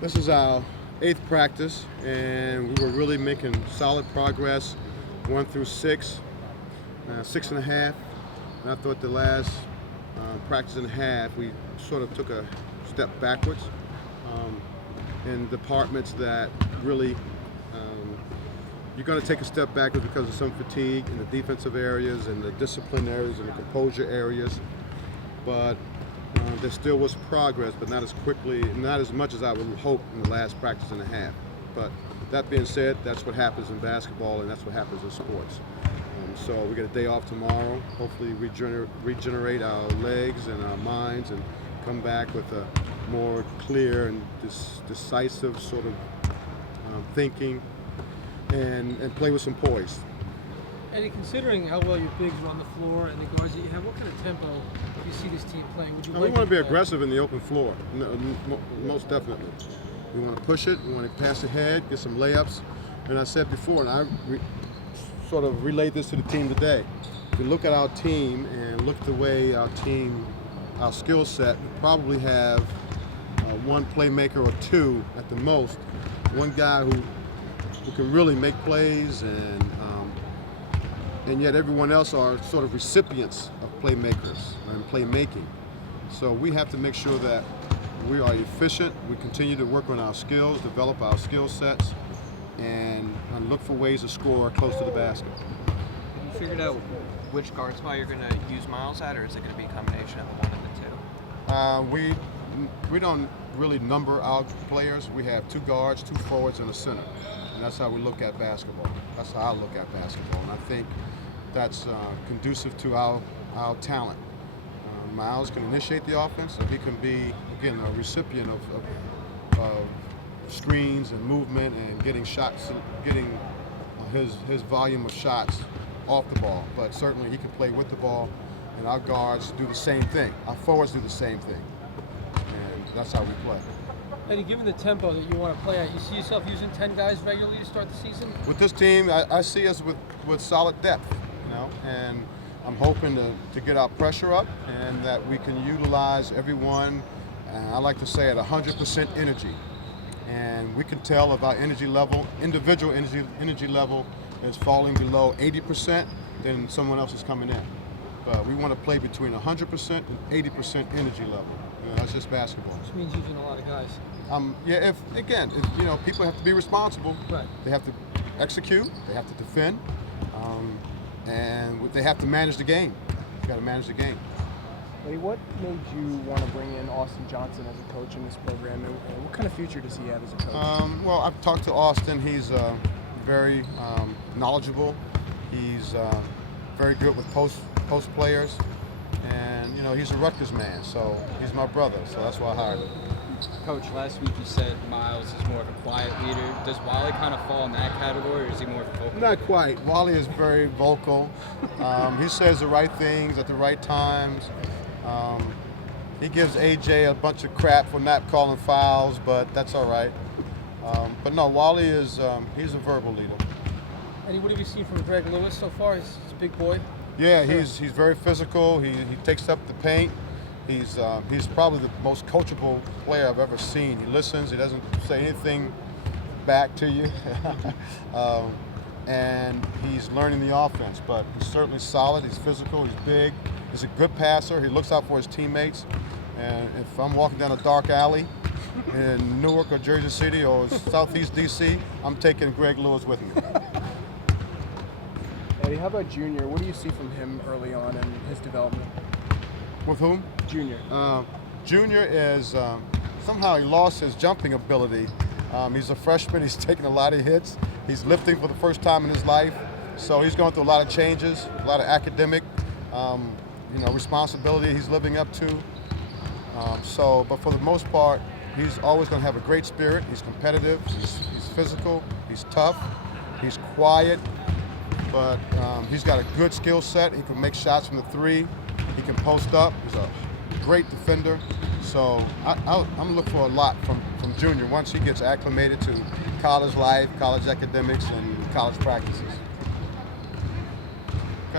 This is our 8th practice, and we were really making solid progress, 1 through 6, 6.5. And I thought the last practice and a half, we sort of took a step backwards in departments that really you're going to take a step backwards because of some fatigue in the defensive areas and the discipline areas and the composure areas. But there still was progress, but not as quickly, not as much as I would hope in the last practice and a half. But that being said, that's what happens in basketball and that's what happens in sports. So we get a day off tomorrow. Hopefully regenerate our legs and our minds and come back with a more clear and decisive sort of thinking and play with some poise. Eddie, considering how well your bigs are on the floor and the guards that you have, what kind of tempo do you see this team playing? Would you we want to be aggressive in the open floor, most definitely. We want to push it, we want to pass ahead, get some layups. And I said before, and I sort of relayed this to the team today. If you look at our team and look at the way our skill set, we probably have one playmaker or two at the most. One guy who can really make plays, and yet everyone else are sort of recipients of playmakers and playmaking. So we have to make sure that we are efficient, we continue to work on our skills, develop our skill sets, and look for ways to score close to the basket. Have you figured out which guard spot you're going to use Miles at, or is it going to be a combination of the 1 and the 2? We don't really number our players. We have 2 guards, 2 forwards, and a center. And that's how we look at basketball. That's how I look at basketball. And I think that's conducive to our talent. Miles can initiate the offense, and he can be, again, a recipient of screens and movement and getting shots, getting his volume of shots off the ball. But certainly he can play with the ball, and our guards do the same thing. Our forwards do the same thing, and that's how we play. Eddie, given the tempo that you want to play at, you see yourself using 10 guys regularly to start the season? With this team, I see us with solid depth, and I'm hoping to get our pressure up and that we can utilize everyone, I like to say, at 100% energy. And we can tell if our energy level, individual energy level, is falling below 80%, then someone else is coming in. But we want to play between 100% and 80% energy level. That's just basketball. Which means using a lot of guys. Yeah, if people have to be responsible. Right. They have to execute, they have to defend, and they have to manage the game. You got to manage the game. Eddie, what made you want to bring in Austin Johnson as a coach in this program, and what kind of future does he have as a coach? Well, I've talked to Austin. He's very knowledgeable. He's very good with post players, and he's a Rutgers man, so he's my brother. So that's why I hired him. Coach, last week you said Miles is more of a quiet leader. Does Wally kind of fall in that category, or is he more of a vocal? Not quite. Wally is very vocal. He says the right things at the right times. He gives AJ a bunch of crap for not calling fouls, but that's all right. But no, Wally is he's a verbal leader. Eddie, what have you seen from Greg Lewis so far? He's a big boy. Yeah, he's very physical. He takes up the paint. He's probably the most coachable player I've ever seen. He listens. He doesn't say anything back to you. And he's learning the offense, but he's certainly solid. He's physical. He's big. He's a good passer. He looks out for his teammates. And if I'm walking down a dark alley in Newark or Jersey City or Southeast DC, I'm taking Greg Lewis with me. Eddie, how about Junior? What do you see from him early on in his development? With whom? Junior. Junior is, somehow he lost his jumping ability. He's a freshman. He's taking a lot of hits. He's lifting for the first time in his life. So he's going through a lot of changes, a lot of academic responsibility he's living up to. But for the most part, he's always going to have a great spirit. He's competitive. He's physical. He's tough. He's quiet. But he's got a good skill set. He can make shots from the 3. He can post up. He's a great defender. So I'm looking for a lot from Junior once he gets acclimated to college life, college academics, and college practices.